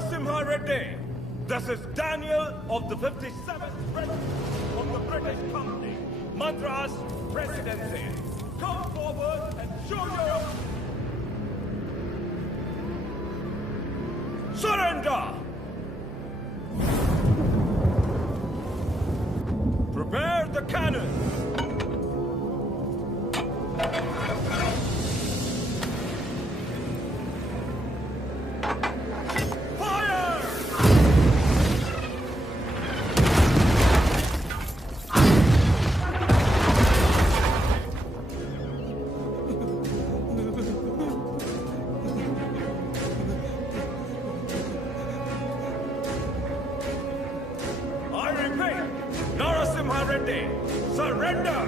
Narasimha Reddy. This is Daniel of the 57th Regiment from the British Company, Madras Presidency. Come forward and show your... Surrender! Prepare the cannon! Surrender!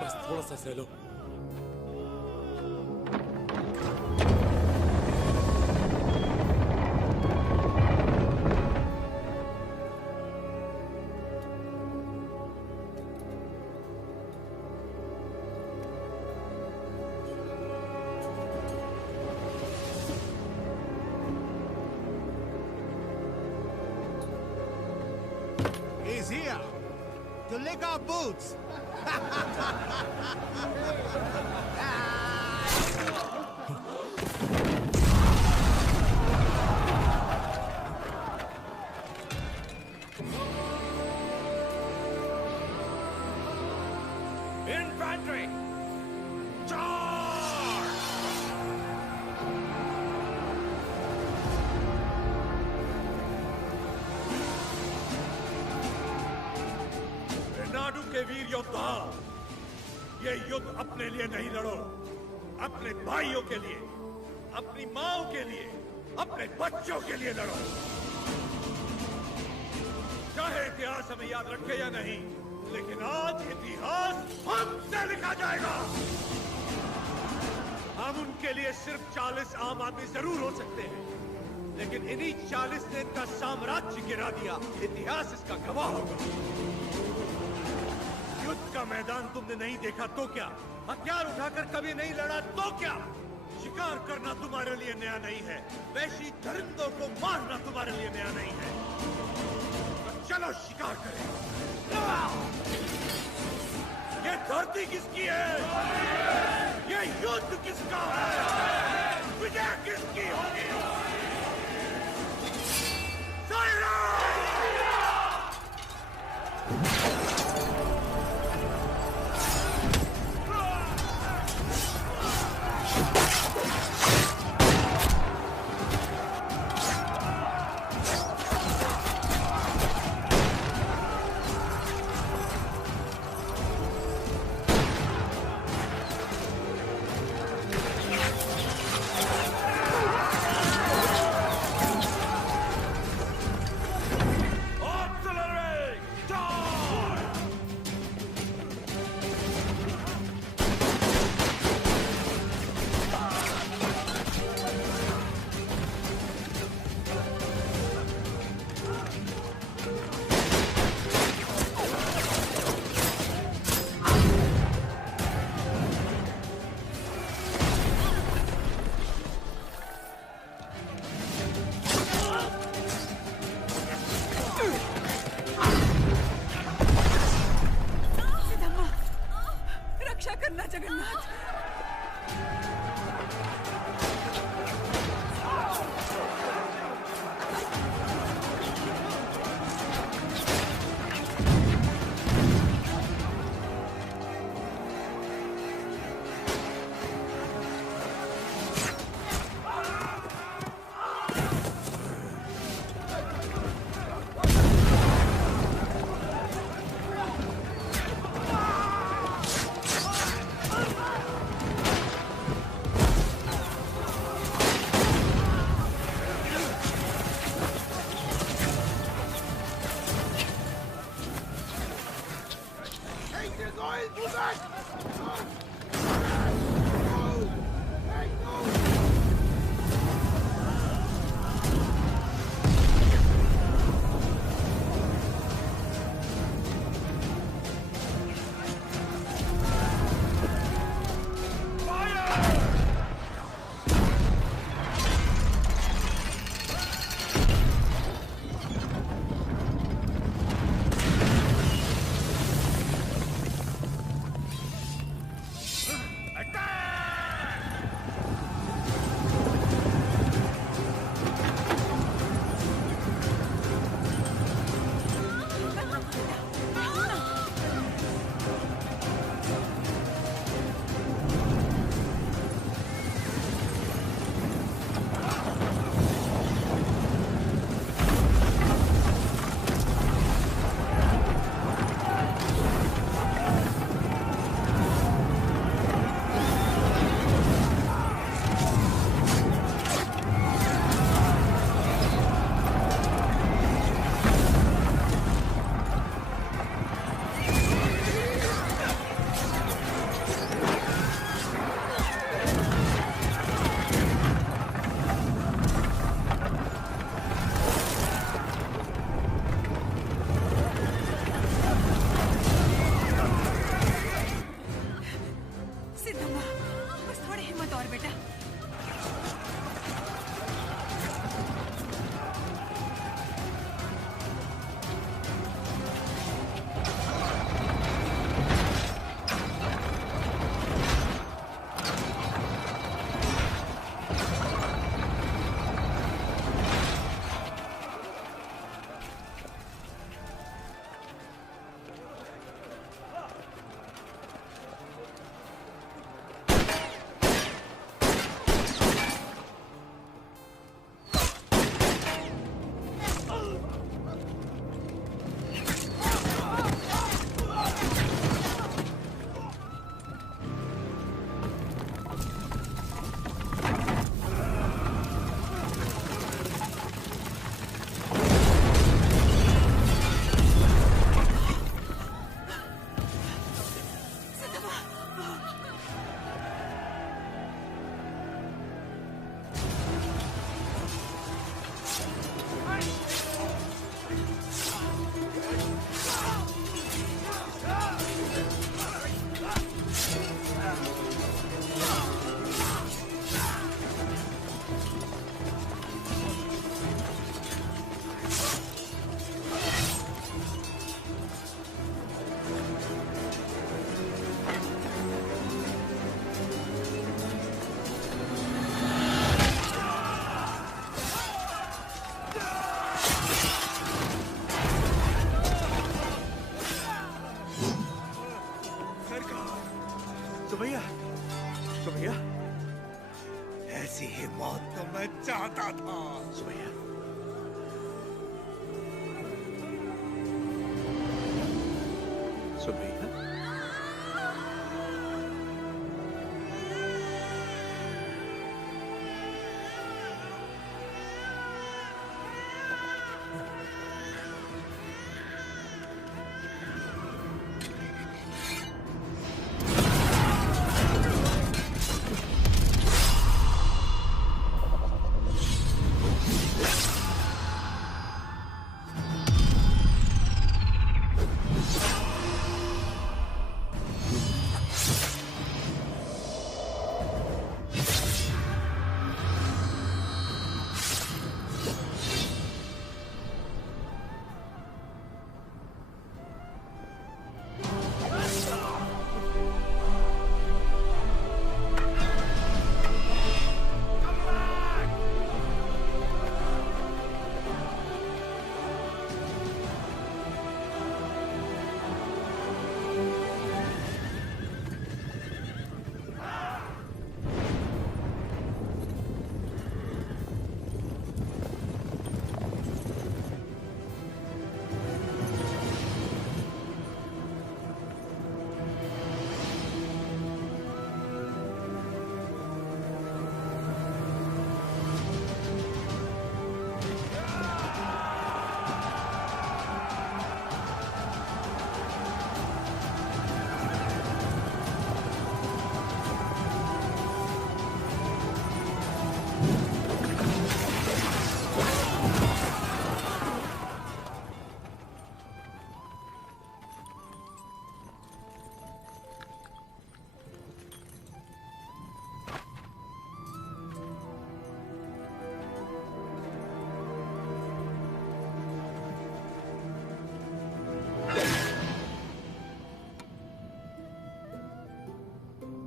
बस थोड़ा सा सह लो। He's here to lick our boots. Infantry! Charge! Renadu के वीर योद्धा, ये युद्ध अपने लिए नहीं लड़ो, अपने भाइयों के लिए, अपनी माओ के लिए, अपने बच्चों के लिए लड़ो। चाहे इतिहास हमें याद रखे या नहीं, लेकिन आज इतिहास हमसे लिखा जाएगा। हम उनके लिए सिर्फ 40 आम आदमी जरूर हो सकते हैं, लेकिन इन्हीं 40 ने इनका साम्राज्य गिरा दिया। इतिहास इसका गवाह होगा। युद्ध का मैदान तुमने नहीं देखा तो क्या? हथियार उठाकर कभी नहीं लड़ा तो क्या? शिकार करना तुम्हारे लिए नया नहीं है, वैशी दरिंदों को मारना तुम्हारे लिए नया नहीं है। तो चलो शिकार करें। ये धरती किसकी है? ये युद्ध किसका है? विजय किसकी होगी? सिद्धम्मा, बस थोड़ी हिम्मत और बेटा। सुमैया, सुमैया, ऐसी ही मौत तो मैं चाहता था। सुमैया, सुमैया,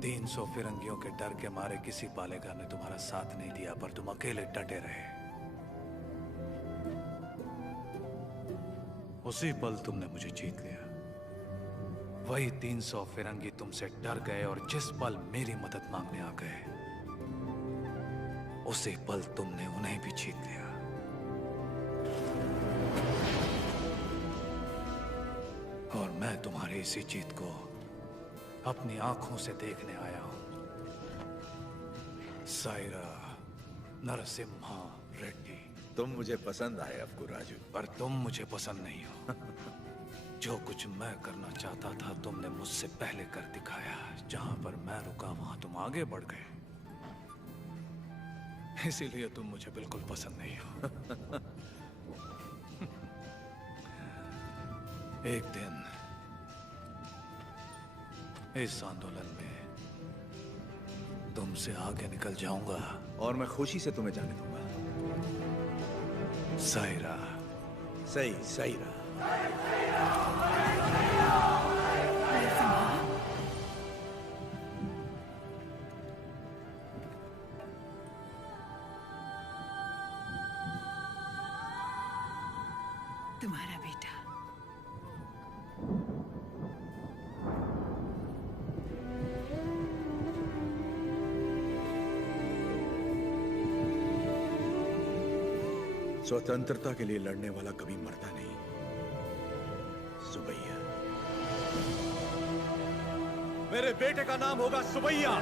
300 फिरंगियों के डर के मारे किसी पालेगा ने तुम्हारा साथ नहीं दिया, पर तुम अकेले डटे रहे। उसी पल तुमने मुझे जीत लिया। वही 300 फिरंगी तुमसे डर गए और जिस पल मेरी मदद मांगने आ गए, उसी पल तुमने उन्हें भी जीत लिया। और मैं तुम्हारी इसी जीत को अपनी आंखों से देखने आया हूं। सायरा नरसिम्हा रेड्डी। तुम मुझे पसंद आए अफकू राजू। पर तुम मुझे पसंद नहीं हो। जो कुछ मैं करना चाहता था तुमने मुझसे पहले कर दिखाया। जहां पर मैं रुका वहां तुम आगे बढ़ गए। इसीलिए तुम मुझे बिल्कुल पसंद नहीं हो। एक दिन इस आंदोलन में तुमसे आगे निकल जाऊंगा और मैं खुशी से तुम्हें जाने दूंगा। सायरा। सही सायरा। तुम्हारा बेटा। स्वतंत्रता के लिए लड़ने वाला कभी मरता नहीं। सुबैया। मेरे बेटे का नाम होगा सुबैया।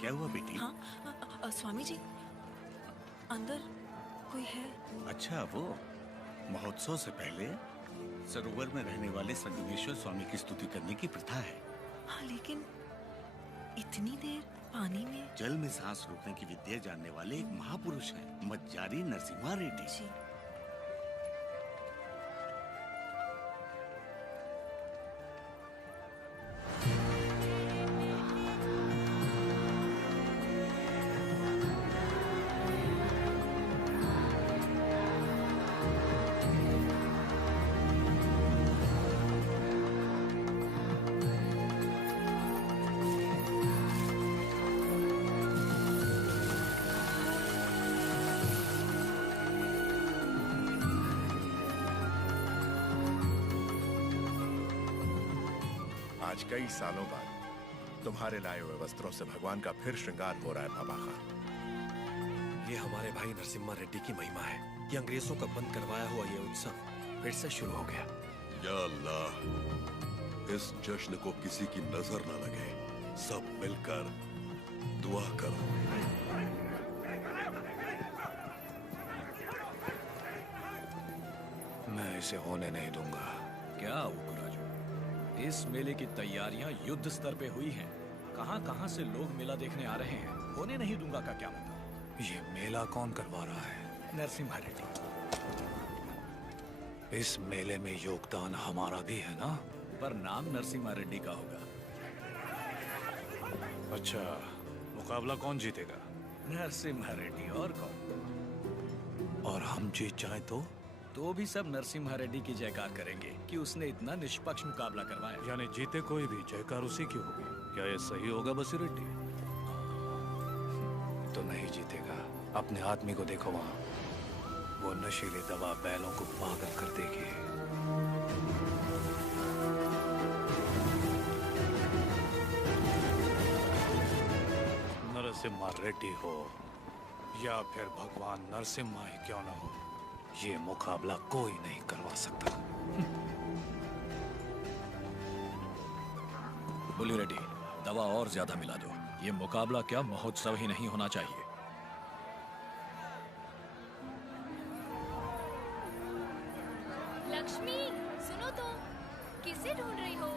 क्या हुआ बेटी? हाँ, स्वामी जी, अंदर कोई है? अच्छा, वो महोत्सव से पहले सरोवर में रहने वाले संगमेश्वर स्वामी की स्तुति करने की प्रथा है। हाँ, लेकिन इतनी देर पानी में? जल में सांस रोकने की विद्या जानने वाले एक महापुरुष हैं, मज्जारी नरसिम्हा रेड्डी जी। आज कई सालों बाद तुम्हारे लाए हुए वस्त्रों से भगवान का फिर श्रृंगार हो रहा है बाबा खान। ये हमारे भाई नरसिम्हा रेड्डी की महिमा है कि अंग्रेजों का बंद करवाया हुआ ये उत्सव फिर से शुरू हो गया। या अल्लाह, इस जश्न को किसी की नजर न लगे। सब मिलकर दुआ करो। मैं इसे होने नहीं दूंगा। क्या उकराजू, इस मेले की तैयारियां युद्ध स्तर पे हुई हैं। कहां-कहां से लोग मेला देखने आ रहे हैं। होने नहीं दूंगा का क्या मतलब? ये मेला कौन करवा रहा है? नरसिम्हा रेड्डी। इस मेले में योगदान हमारा भी है ना? पर नाम नरसिम्हा रेड्डी का होगा। अच्छा, मुकाबला कौन जीतेगा? नरसिम्हा रेड्डी, और कौन? और हम जीत जाए तो भी सब नरसिम्हा रेड्डी की जयकार करेंगे कि उसने इतना निष्पक्ष मुकाबला करवाया। यानी जीते कोई भी जयकार उसी की होगी। क्या ये सही होगा बसी रेड्डी? तो नहीं जीतेगा। अपने आदमी को देखो वहां। वो नशीली दवा बैलों को पागल कर देगी। नरसिम्हा रेड्डी हो या फिर भगवान नरसिम्हा ही क्यों ना हो, ये मुकाबला कोई नहीं करवा सकता। बुली रेड्डी, दवा और ज्यादा मिला दो। ये मुकाबला क्या महोत्सव ही नहीं होना चाहिए। लक्ष्मी, सुनो तो, किसे ढूंढ रही हो?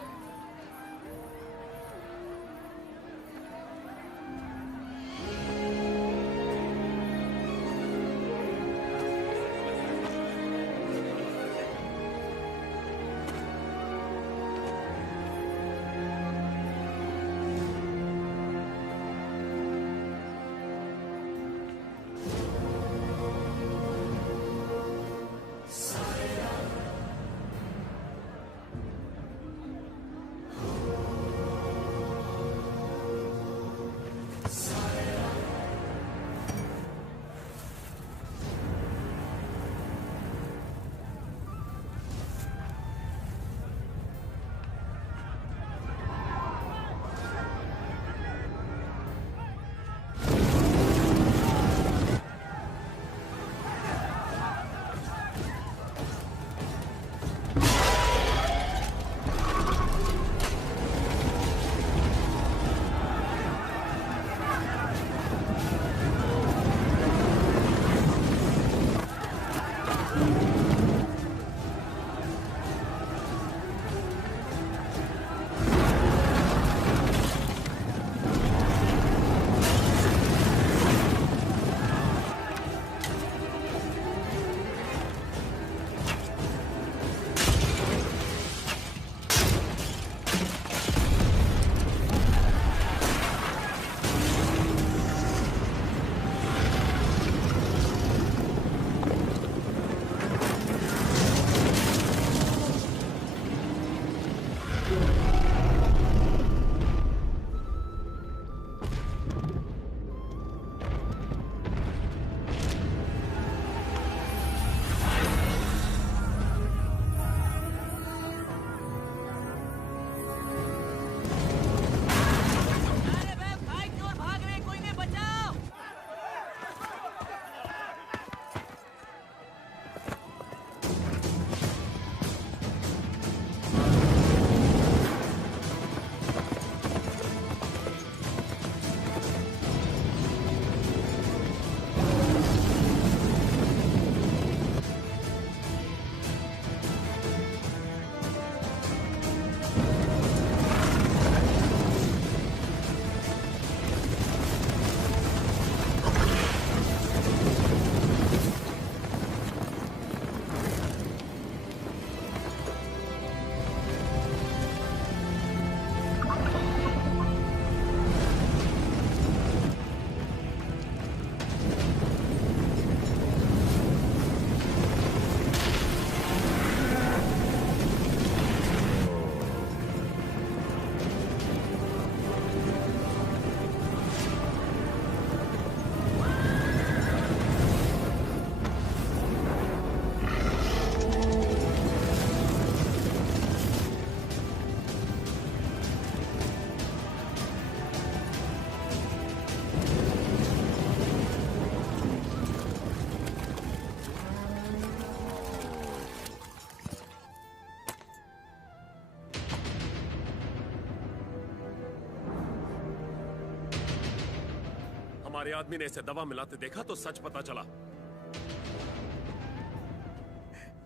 हमारे आदमी ने इसे दवा मिलाते देखा तो सच पता चला।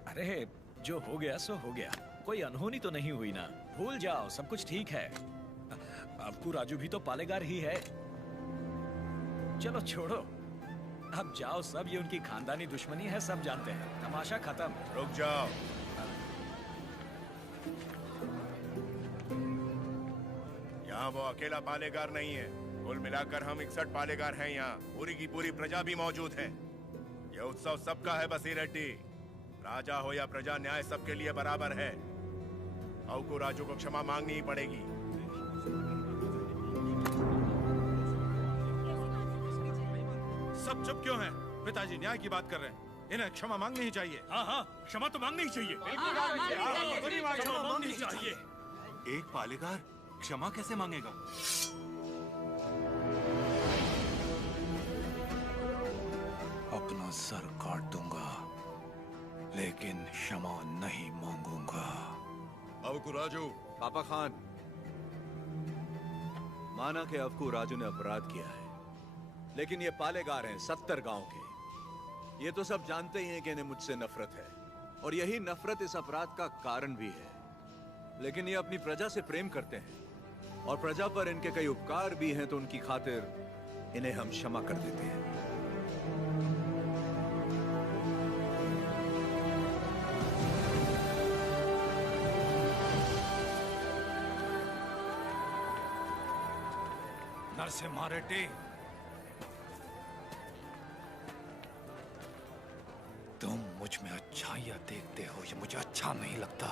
अरे जो हो गया सो हो गया, कोई अनहोनी तो नहीं हुई ना। भूल जाओ, सब कुछ ठीक है। आपको राजू भी तो पालेगार ही है। चलो छोड़ो, अब जाओ सब, ये उनकी खानदानी दुश्मनी है, सब जानते हैं। तमाशा खत्म। रुक जाओ। यहाँ वो अकेला पालेगार नहीं है, कुल मिलाकर हम 61 पालेगार हैं यहाँ। पूरी की पूरी प्रजा भी मौजूद है। यह उत्सव सबका है बसीर रेड्डी। राजा हो या प्रजा, न्याय सबके लिए बराबर है। औ को राजू को क्षमा मांगनी ही पड़ेगी। सब चुप क्यों हैं? पिताजी न्याय की बात कर रहे हैं, इन्हें क्षमा मांगनी ही चाहिए। हाँ हाँ, क्षमा तो मांगनी ही चाहिए। क्षमा मांगनी ही चाहिए। एक पालेगार क्षमा कैसे मांगेगा? अपना सर काट दूंगा, लेकिन क्षमा नहीं मांगूंगा। अवकू राजू। पापा खान, माना कि अवकू राजू ने अपराध किया है, लेकिन ये पालेगार हैं 70 गांव के। ये तो सब जानते ही हैं कि इन्हें मुझसे नफरत है और यही नफरत इस अपराध का कारण भी है। लेकिन ये अपनी प्रजा से प्रेम करते हैं और प्रजा पर इनके कई उपकार भी हैं, तो उनकी खातिर इन्हें हम क्षमा कर देते हैं। नरसिम्हा रेड्डी, तुम मुझ में अच्छाइयां देखते हो, ये मुझे अच्छा नहीं लगता।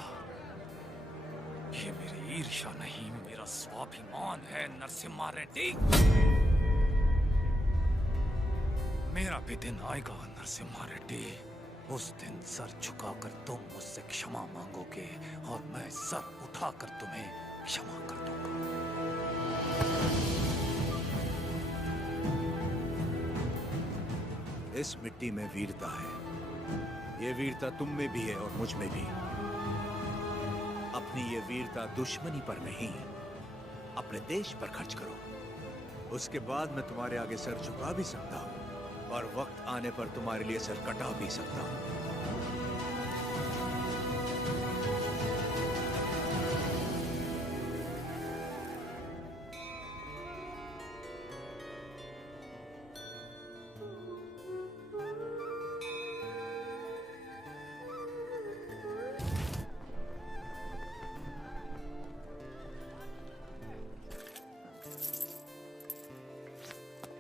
ये मेरी ईर्ष्या नहीं, मेरा स्वाभिमान है नरसिम्हा रेड्डी। मेरा भी दिन आएगा नरसिम्हा रेड्डी। उस दिन सर झुकाकर तुम मुझसे क्षमा मांगोगे और मैं सर उठाकर तुम्हें क्षमा कर दूंगा। इस मिट्टी में वीरता है। ये वीरता तुम में भी है और मुझ में भी। अपनी ये वीरता दुश्मनी पर नहीं, अपने देश पर खर्च करो। उसके बाद मैं तुम्हारे आगे सर झुका भी सकता हूं और वक्त आने पर तुम्हारे लिए सर कटा भी सकता हूं।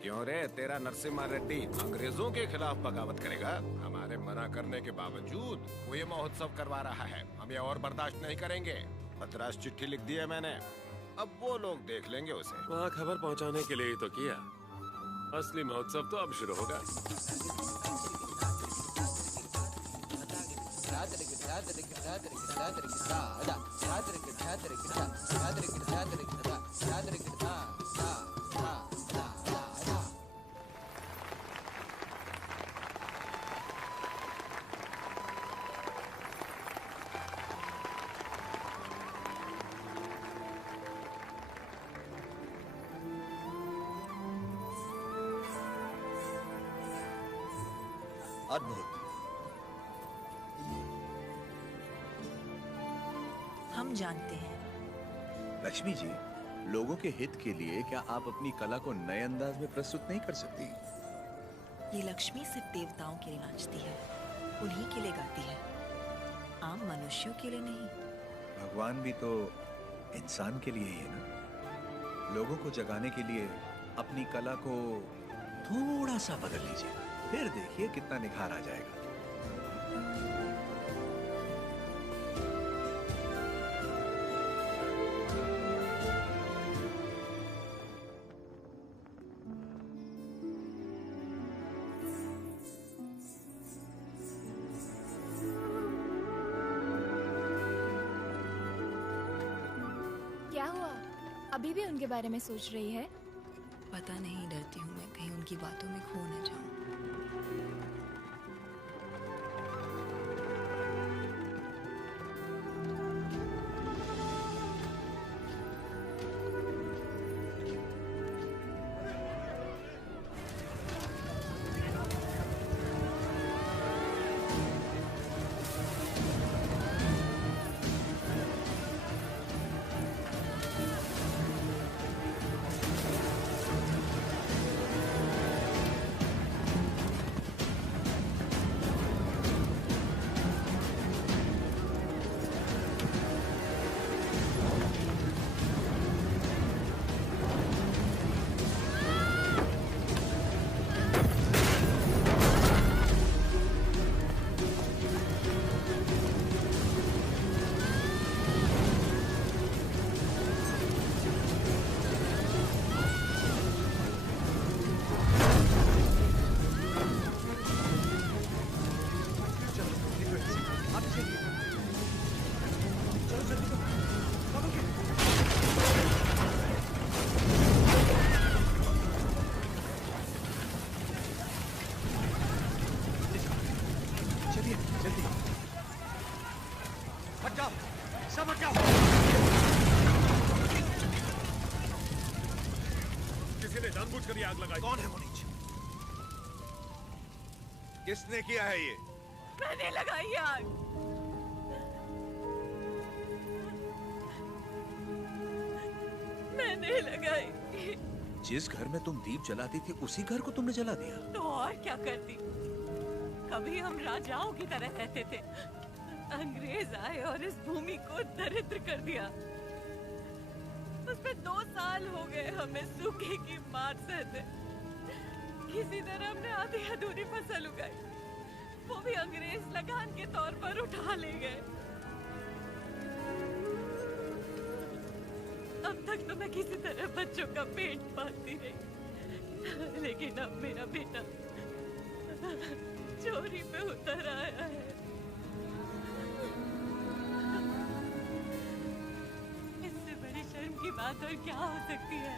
क्यों रे, तेरा नरसिम्हा रेड्डी अंग्रेजों के खिलाफ बगावत करेगा? हमारे मना करने के बावजूद वो ये महोत्सव करवा रहा है। हम ये और बर्दाश्त नहीं करेंगे। पत्रास चिट्ठी लिख दी है मैंने, अब वो लोग देख लेंगे उसे। वहाँ खबर पहुँचाने के लिए ही तो किया। असली महोत्सव तो अब शुरू होगा। अद्भुत। हम जानते हैं। लक्ष्मी जी, लोगों के हित के लिए क्या आप अपनी कला को नए अंदाज में प्रस्तुत नहीं कर सकती? ये लक्ष्मी सिर्फ देवताओं के लिए नाचती है, उन्हीं के लिए गाती है, आम मनुष्यों के लिए नहीं। भगवान भी तो इंसान के लिए ही है ना। लोगों को जगाने के लिए अपनी कला को थोड़ा सा बदल लीजिए, फिर देखिए कितना निखार आ जाएगा। क्या हुआ? अभी भी उनके बारे में सोच रही है? पता नहीं, डरती हूँ मैं कहीं उनकी बातों में खो न जाऊं। जानबूझ आग लगाई। कौन है वो नीचे? किसने किया है ये? मैंने लगाई आग। मैंने लगाई। जिस घर में तुम दीप जलाती थी उसी घर को तुमने जला दिया? तो और क्या करती? कभी हम राजाओं की तरह रहते थे, अंग्रेज आए और इस भूमि को दरिद्र कर दिया। उसमें 2 साल हो गए हमें सूखे की मार सहते। किसी तरह हमने आधी अधूरी फसल उगाई, वो भी अंग्रेज लगान के तौर पर उठा ले गए। अब तक तो मैं किसी तरह बच्चों का पेट पालती रही, लेकिन अब मेरा बेटा चोरी पे उतर आया है। इससे बड़ी शर्म की बात और क्या हो सकती है?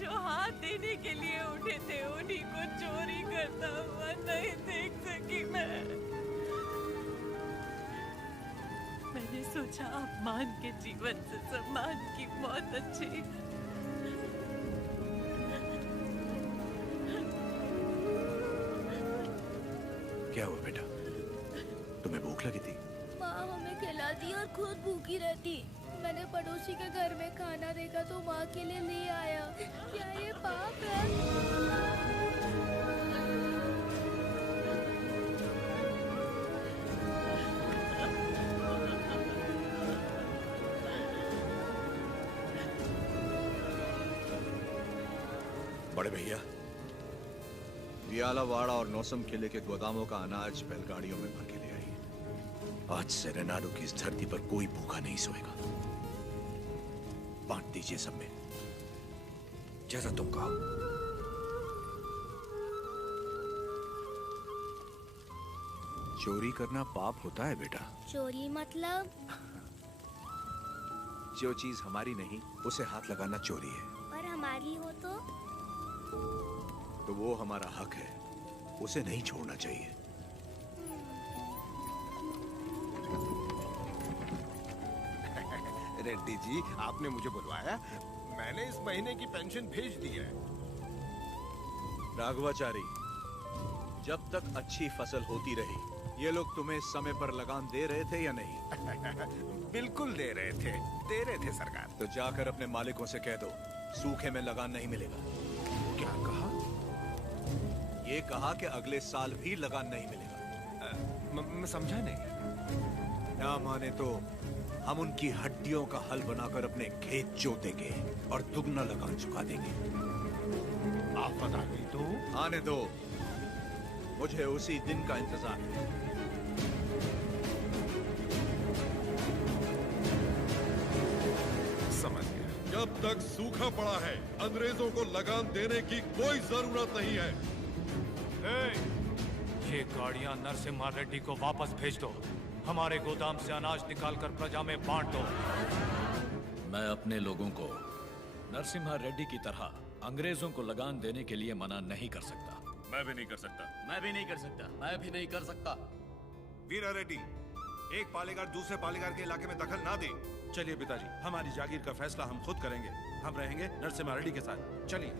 जो हाथ देने के लिए उठे थे उन्हीं को चोरी करता हुआ नहीं देख सकी मैं। मैंने सोचा अपमान के जीवन से सम्मान की मौत अच्छी। क्या हुआ बेटा? तुम्हें भूख लगी थी? माँ हमें खिलाती और खुद भूखी रहती। मैंने पड़ोसी के घर में खाना देखा तो माँ के लिए ले आया। क्या ये पाप है? बड़े भैया, दियालावाड़ा और नौसम किले के गोदामों का अनाज बैलगाड़ियों में भर के ले आई। आज से रेनाडू की इस धरती पर कोई भूखा नहीं सोएगा। बांट दीजिए सब में, जैसा तुम कहो। चोरी करना पाप होता है बेटा। चोरी मतलब? जो चीज हमारी नहीं उसे हाथ लगाना चोरी है। और हमारी हो तो वो हमारा हक है, उसे नहीं छोड़ना चाहिए। रेड्डी जी, आपने मुझे बुलवाया? मैंने इस महीने की पेंशन भेज दी है। राघवाचारी, जब तक अच्छी फसल होती रही, ये लोग तुम्हें समय पर लगान दे रहे थे या नहीं? बिल्कुल दे रहे थे सरकार। तो जाकर अपने मालिकों से कह दो, सूखे में लगान नहीं मिलेगा। क्या कहा? ये कहा कि अगले साल भी लगान नहीं मिलेगा। मैं समझा नहीं। ना माने तो हम उनकी हड्डियों का हल बनाकर अपने खेत जोतेंगे और दुगना लगान चुका देंगे। आप बता दें तो? आने दो, मुझे उसी दिन का इंतजार है। समझ गया। जब तक सूखा पड़ा है, अंग्रेजों को लगान देने की कोई जरूरत नहीं है। ये गाड़ियां नरसिम्हा रेड्डी को वापस भेज दो। हमारे गोदाम से अनाज निकालकर प्रजा में बांट दो। मैं अपने लोगों को नरसिम्हा रेड्डी की तरह अंग्रेजों को लगान देने के लिए मना नहीं कर सकता। मैं भी नहीं कर सकता। मैं भी नहीं कर सकता। मैं भी नहीं कर सकता। वीरा रेड्डी, एक पालेगार दूसरे पालेगार के इलाके में दखल ना दे। चलिए पिताजी, हमारी जागीर का फैसला हम खुद करेंगे। हम रहेंगे नरसिम्हा रेड्डी के साथ। चलिए।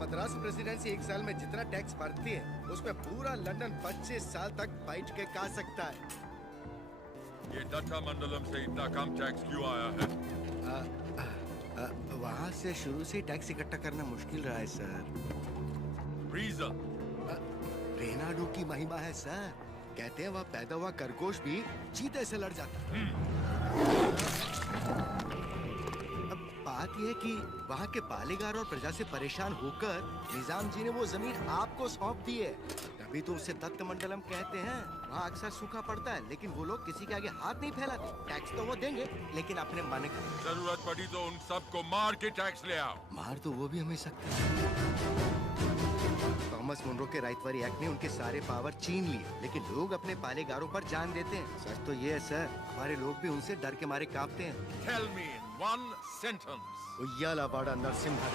मद्रास प्रेसिडेंसी एक साल में जितना टैक्स भरती है उसमें पूरा लंदन 25 साल तक बैठ के खा सकता है। ये दत्ता मंडलम से इतना कम टैक्स क्यों आया है? वहाँ से शुरू से टैक्स इकट्ठा करना मुश्किल रहा है सर। रीजन? रेनाडू की महिमा है सर। कहते हैं वह पैदा हुआ खरगोश भी चीते से लड़ जाता है। बात यह कि वहाँ के पालेगार और प्रजा से परेशान होकर निजाम जी ने वो जमीन आपको सौंप दी है। तभी तो उसे दत्त मंडलम कहते हैं। वहाँ अक्सर सूखा पड़ता है, लेकिन वो लोग किसी के आगे हाथ नहीं फैलाते। टैक्स तो वो देंगे, लेकिन अपने मन का। जरूरत पड़ी तो उन सबको मार के टैक्स ले आओ। मार तो वो भी हमें सकते हैं। थॉमस मुनरो के राइटवारी एक्ट ने उनके सारे पावर छीन लिए, लेकिन लोग अपने पालेगारों पर जान देते हैं। सच तो ये है सर, हमारे लोग भी उनसे डर के मारे कांपते हैं। Tell me, one sentence. उయ్యాలవాడ Narasimha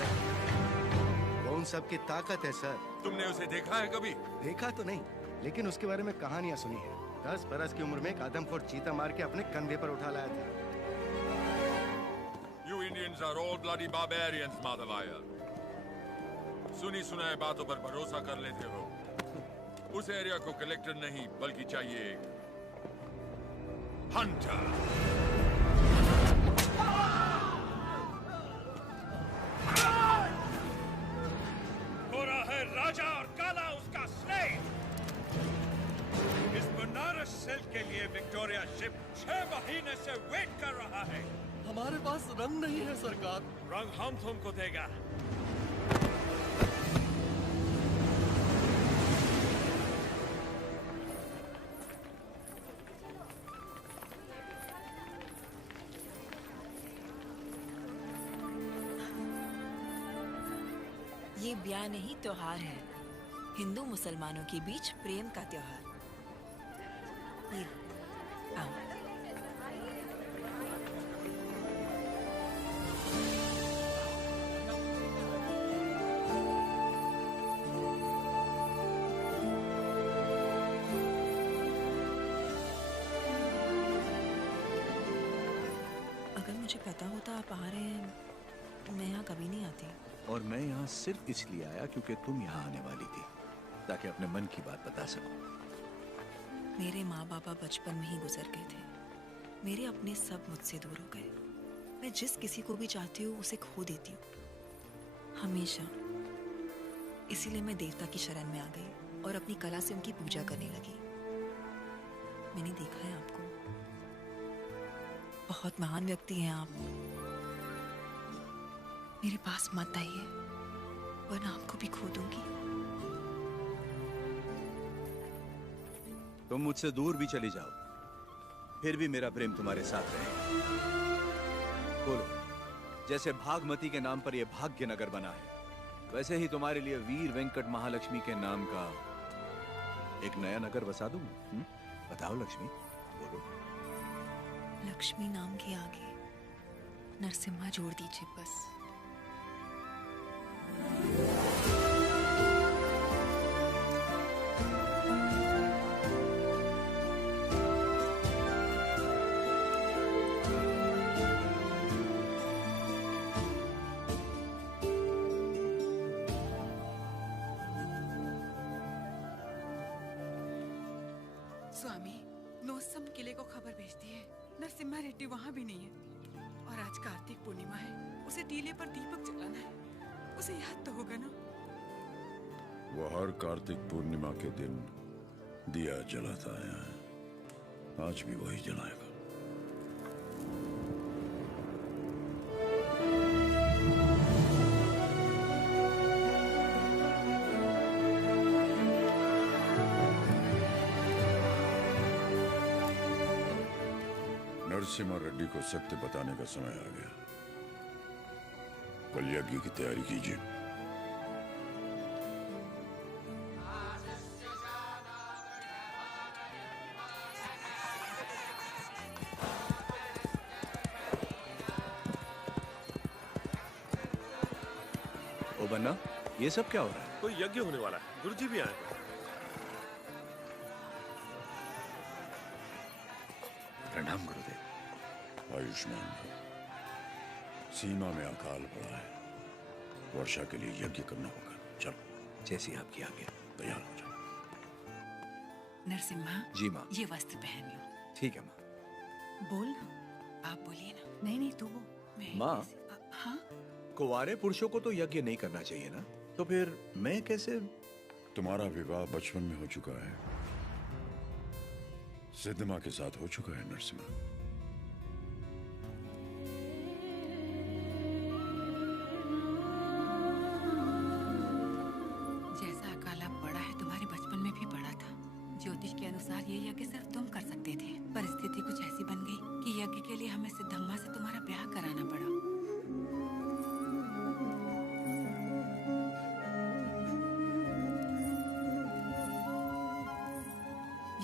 वो उन सब की ताकत है सर। तुमने उसे देखा है कभी? देखा तो नहीं, लेकिन उसके बारे में कहानियां सुनी है। 10 बरस की उम्र में एक आदमखोर चीता मार के अपने कंधे पर उठा लाया था। You Indians are all bloody barbarians, Madhavaya. सुनी सुनाए बातों पर भरोसा कर लेते हो। उस एरिया को कलेक्टर नहीं बल्कि चाहिए हंटर। गोरा है राजा और काला उसका स्लेव। इस बनारस सिल्क के लिए विक्टोरिया शिप 6 महीने से वेट कर रहा है। हमारे पास रंग नहीं है सरकार। रंग हम तुमको देगा। ये ब्याह नहीं त्योहार है, हिंदू मुसलमानों के बीच प्रेम का त्योहार। ये आओ। अगर मुझे पता होता आप आ रहे हैं, मैं यहाँ कभी नहीं आती। और मैं यहाँ सिर्फ इसलिए आया क्योंकि तुम यहाँ आने वाली थी, ताकि अपने मन की बात बता सकूं। मेरे माँ बाबा बचपन में ही गुजर गए थे। मेरे अपने सब मुझसे दूर हो गए। मैं जिस किसी को भी चाहती हूँ उसे खो देती हूँ, हमेशा। इसीलिए मैं देवता की शरण में आ गई और अपनी कला से उनकी पूजा करने लगी। मैंने देखा है आपको, बहुत महान व्यक्ति हैं आप। मेरे पास मत आइए, वरना आपको भी खो दूंगी। तुम मुझसे दूर भी चली जाओ, फिर भी मेरा प्रेम तुम्हारे साथ रहेगा। बोलो, जैसे भागमती के नाम पर यह भाग्य नगर बना है, वैसे ही तुम्हारे लिए वीर वेंकट महालक्ष्मी के नाम का एक नया नगर बसा दूं। बताओ लक्ष्मी, बोलो। लक्ष्मी नाम के आगे नरसिम्हा जोड़ दीजिए बस। स्वामी, नोसम किले को खबर भेजती है। नरसिम्हा रेड्डी वहाँ भी नहीं है। और आज कार्तिक पूर्णिमा है, उसे टीले पर दीपक जलाना है। उसे याद तो होगा ना? वो हर कार्तिक पूर्णिमा के दिन दिया जलाता आया है, आज भी वही जलाएगा। नरसिम्हा रेड्डी को सत्य बताने का समय आ गया। कल यज्ञ की तैयारी कीजिए। ओ बन्ना, ये सब क्या हो रहा है? कोई यज्ञ होने वाला है, गुरुजी भी आए। प्रणाम गुरुदेव। आयुष्मान भव। सीमा में अकाल पड़ा है, वर्षा के लिए यज्ञ करना होगा। चलो, जैसी आपकी आज्ञा। तैयार हो जाओ। नरसिम्हा जी माँ। ये वस्त्र पहन लो। ठीक है माँ। बोल ना, आप बोलिए ना। नहीं तू वो। माँ, हाँ? कुंवारे पुरुषों को तो यज्ञ नहीं करना चाहिए ना, तो फिर मैं कैसे? तुम्हारा विवाह बचपन में हो चुका है, सिद्धमा के साथ हो चुका है नरसिम्हा। जैसा अकाला पड़ा है तुम्हारे बचपन में भी पड़ा था। ज्योतिष के अनुसार ये यज्ञ सिर्फ तुम कर सकते थे। परिस्थिति कुछ ऐसी बन गई कि यज्ञ के लिए हमें सिद्धम्मा से तुम्हारा ब्याह कराना पड़ा।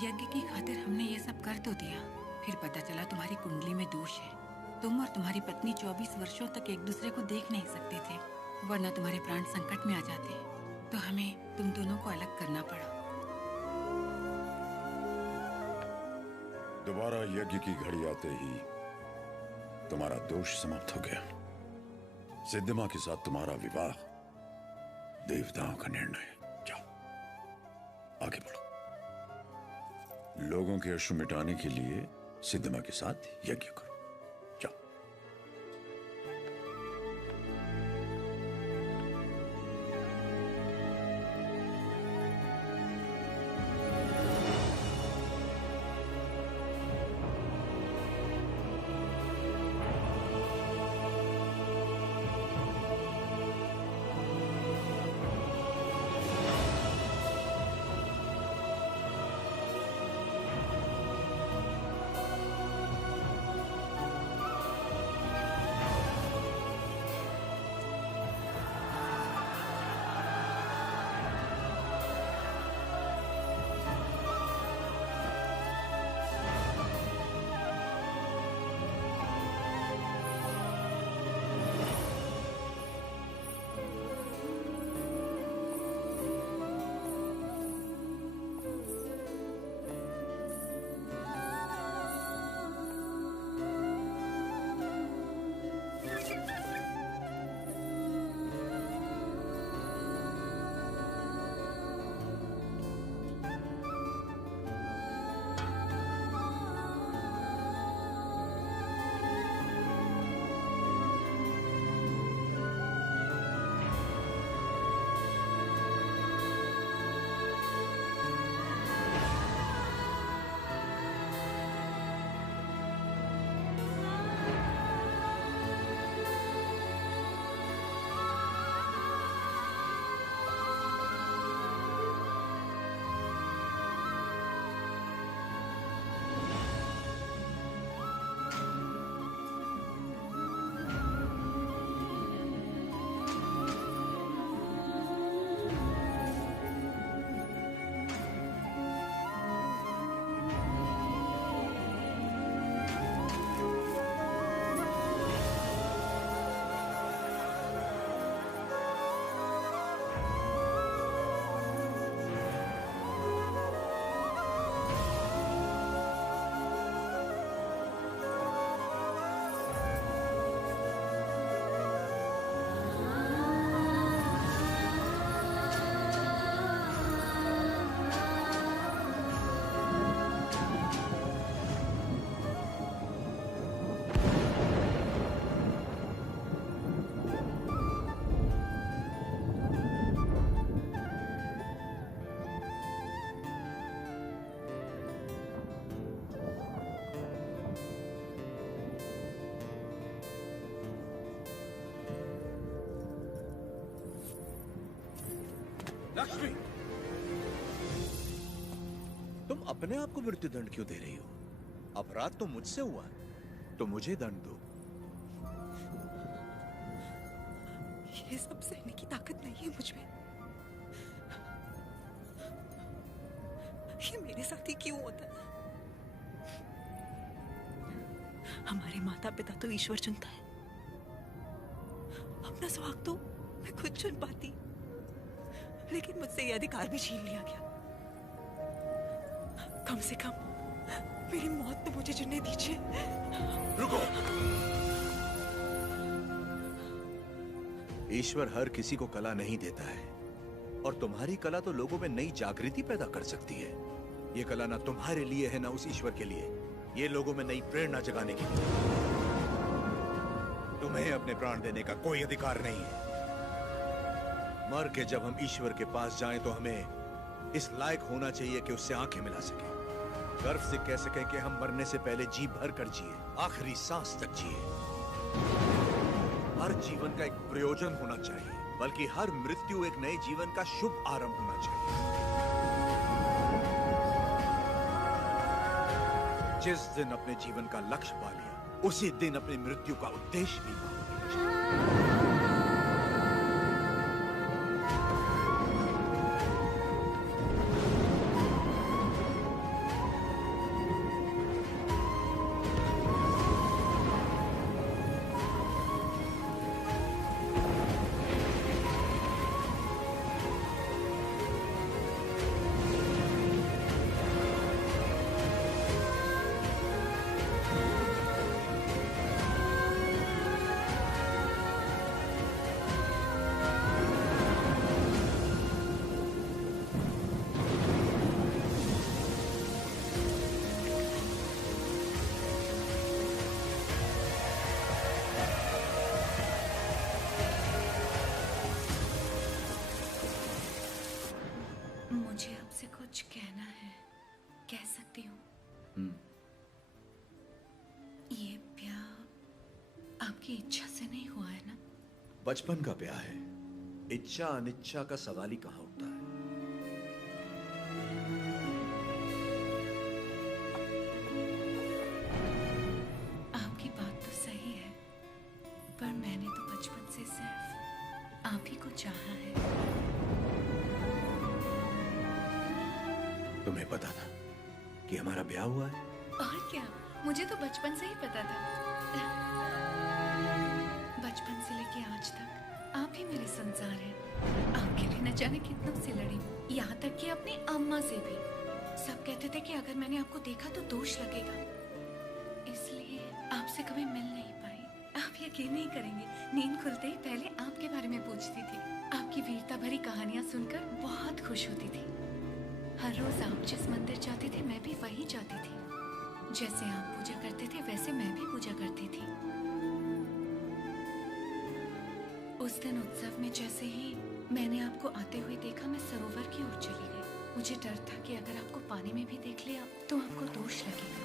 यज्ञ की खातिर हमने ये सब कर तो दिया, फिर पता चला तुम्हारी कुंडली में दोष है। तुम और तुम्हारी पत्नी 24 वर्षों तक एक दूसरे को देख नहीं सकते थे, वरना तुम्हारे प्राण संकट में आ जाते, तो हमें तुम दोनों को अलग करना पड़ा। दोबारा यज्ञ की घड़ी आते ही तुम्हारा दोष समाप्त हो गया। सिद्धिमा के साथ तुम्हारा विवाह देवताओं का निर्णय। जाओ आगे बढ़ो। लोगों के अश्रु मिटाने के लिए सिद्धिमा के साथ यज्ञ करो। लक्ष्मी, तुम अपने आप को मृत्युदंड क्यों दे रही हो? अपराध तो मुझसे हुआ है, तो मुझे दंड दो। ये सब सहने की ताकत नहीं है मुझ में। ये मेरे साथ ही क्यों होता है? हमारे माता पिता तो ईश्वर चुनता है, अपना सुहाग तो मैं खुद चुन पाती, लेकिन मुझसे ये अधिकार भी छीन लिया गया। कम से कम मेरी मौत तो मुझे चुनने दीजिए। रुको। ईश्वर हर किसी को कला नहीं देता है, और तुम्हारी कला तो लोगों में नई जागृति पैदा कर सकती है। ये कला ना तुम्हारे लिए है ना उस ईश्वर के लिए, ये लोगों में नई प्रेरणा जगाने के लिए। तुम्हें अपने प्राण देने का कोई अधिकार नहीं है। मर के जब हम ईश्वर के पास जाएं तो हमें इस लायक होना चाहिए कि उससे आंखें मिला सके, गर्व से कह सके कि हम मरने से पहले जी भर कर जिए, आखिरी सांस तक जिए। हर जीवन का एक प्रयोजन होना चाहिए, बल्कि हर मृत्यु एक नए जीवन का शुभ आरंभ होना चाहिए। जिस दिन अपने जीवन का लक्ष्य पा लिया, उसी दिन अपनी मृत्यु का उद्देश्य भी पा लिया। कुछ कहना है, कह सकती हूँ। ये ब्याह आपकी इच्छा से नहीं हुआ है ना? बचपन का ब्याह है, इच्छा अनिच्छा का सवाल ही कहाँ उठता है। आपकी बात तो सही है, पर मैंने तो बचपन से सिर्फ आप ही को चाहा है। तुम्हें पता था कि हमारा ब्याह हुआ है? और क्या, मुझे तो बचपन से ही पता था। बचपन से लेके आज तक आप ही मेरे संसार हैं। आपके लिए न जाने कितनों से लड़ी, यहाँ तक कि अपनी अम्मा से भी। सब कहते थे कि अगर मैंने आपको देखा तो दोष लगेगा, इसलिए आपसे कभी मिल नहीं पाई। आप यकीन नहीं करेंगे, नींद खुलते ही पहले आपके बारे में पूछती थी। आपकी वीरता भरी कहानियां सुनकर बहुत खुश होती थी। हर रोज आप जिस मंदिर जाते थे मैं भी वहीं जाती थी। जैसे आप पूजा करते थे वैसे मैं भी पूजा करती थी। उस दिन उत्सव में जैसे ही मैंने आपको आते हुए देखा, मैं सरोवर की ओर चली गई। मुझे डर था कि अगर आपको पानी में भी देख लिया तो आपको दोष लगेगा।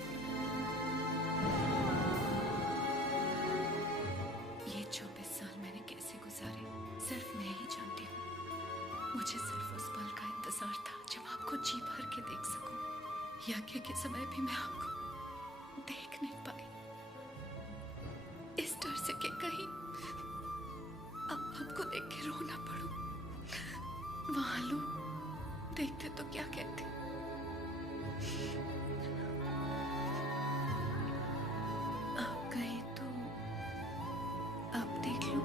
ये 24 साल मैंने कैसे गुजारे सिर्फ मैं ही जानती हूँ। मुझे सिर्फ उस पल का इंतजार था जब आपको जी भर के देख सकूं। यज्ञ के समय भी मैं आपको देख नहीं पाई, इस डर से कि कहीं आपको देख के रो ना पड़ूं। वहां लोग देखते तो क्या कहते। आप कहें तो आप देख लो।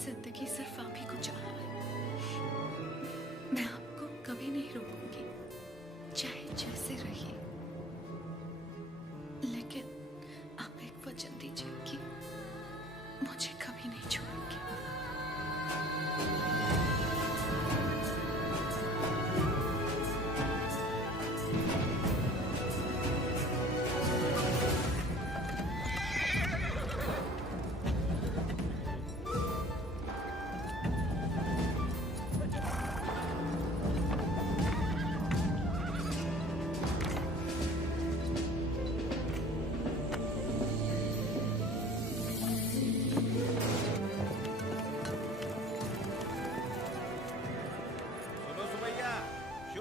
जिंदगी सिर्फ आप ही को चाहा है। मैं आपको कभी नहीं रोकूंगी, चाहे जैसे रहिए, लेकिन आप एक वचन दीजिए कि मुझे कभी नहीं छोड़ेंगे।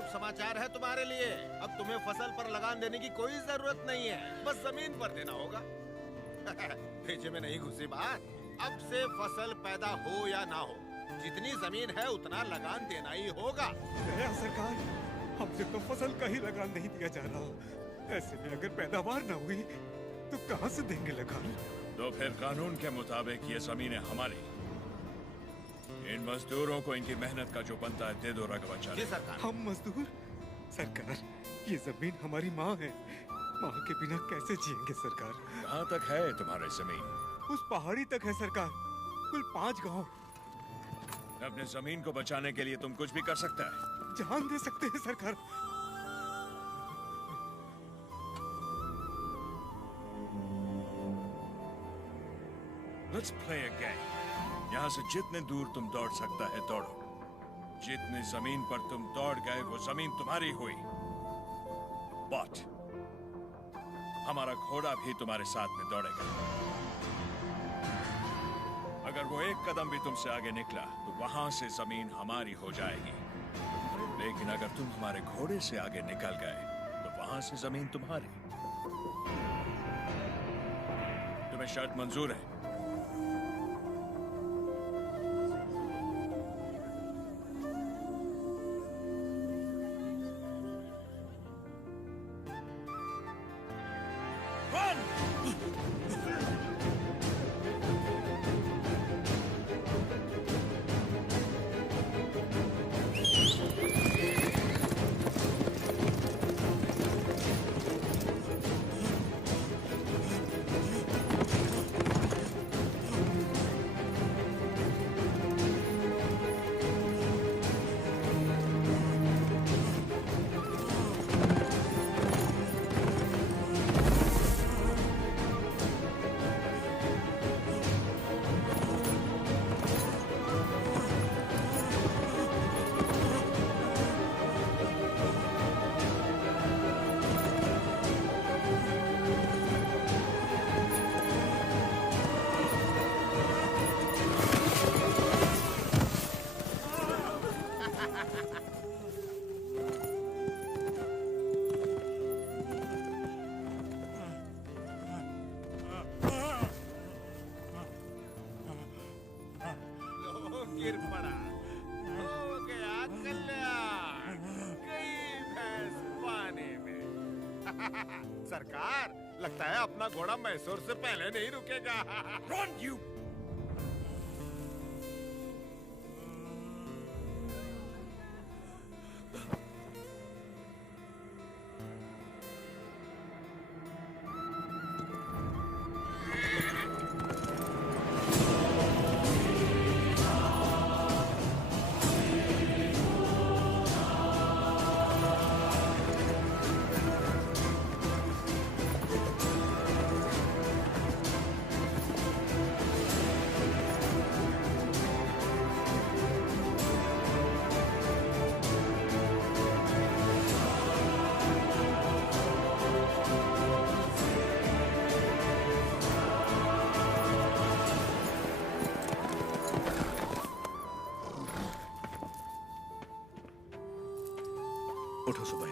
समाचार है तुम्हारे लिए। अब तुम्हें फसल पर लगान देने की कोई जरूरत नहीं है, बस जमीन पर देना होगा। भेजे में नहीं घुसी बात। अब से फसल पैदा हो या ना हो, जितनी जमीन है उतना लगान देना ही होगा। सरकार, हमसे तो फसल का ही लगान नहीं दिया जा रहा। ऐसे में अगर पैदावार ना हुई तो कहां से देंगे लगान? तो फिर कानून के मुताबिक ये जमीनें हमारी। इन मजदूरों को इनकी मेहनत का जो बनता है दे दो रघुवंशाली। हम मजदूर? सरकार, ये जमीन हमारी माँ है। माँ के बिना कैसे जिएंगे सरकार? कहाँ तक है तुम्हारी जमीन? उस पहाड़ी तक है सरकार, कुल 5 गांव। अपने जमीन को बचाने के लिए तुम कुछ भी कर सकता है। जान दे सकते हैं सरकार। Let's play a game. यहाँ से जितने दूर तुम दौड़ सकता है दौड़ो। जितनी जमीन पर तुम दौड़ गए वो जमीन तुम्हारी हुई। बट हमारा घोड़ा भी तुम्हारे साथ में दौड़ेगा। अगर वो एक कदम भी तुमसे आगे निकला तो वहां से जमीन हमारी हो जाएगी। लेकिन अगर तुम हमारे घोड़े से आगे निकल गए तो वहां से जमीन तुम्हारी। तुम्हें शर्त मंजूर है? Run! सरकार, लगता है अपना घोड़ा मैसूर से पहले नहीं रुकेगा। Run, you! उठो सुबह।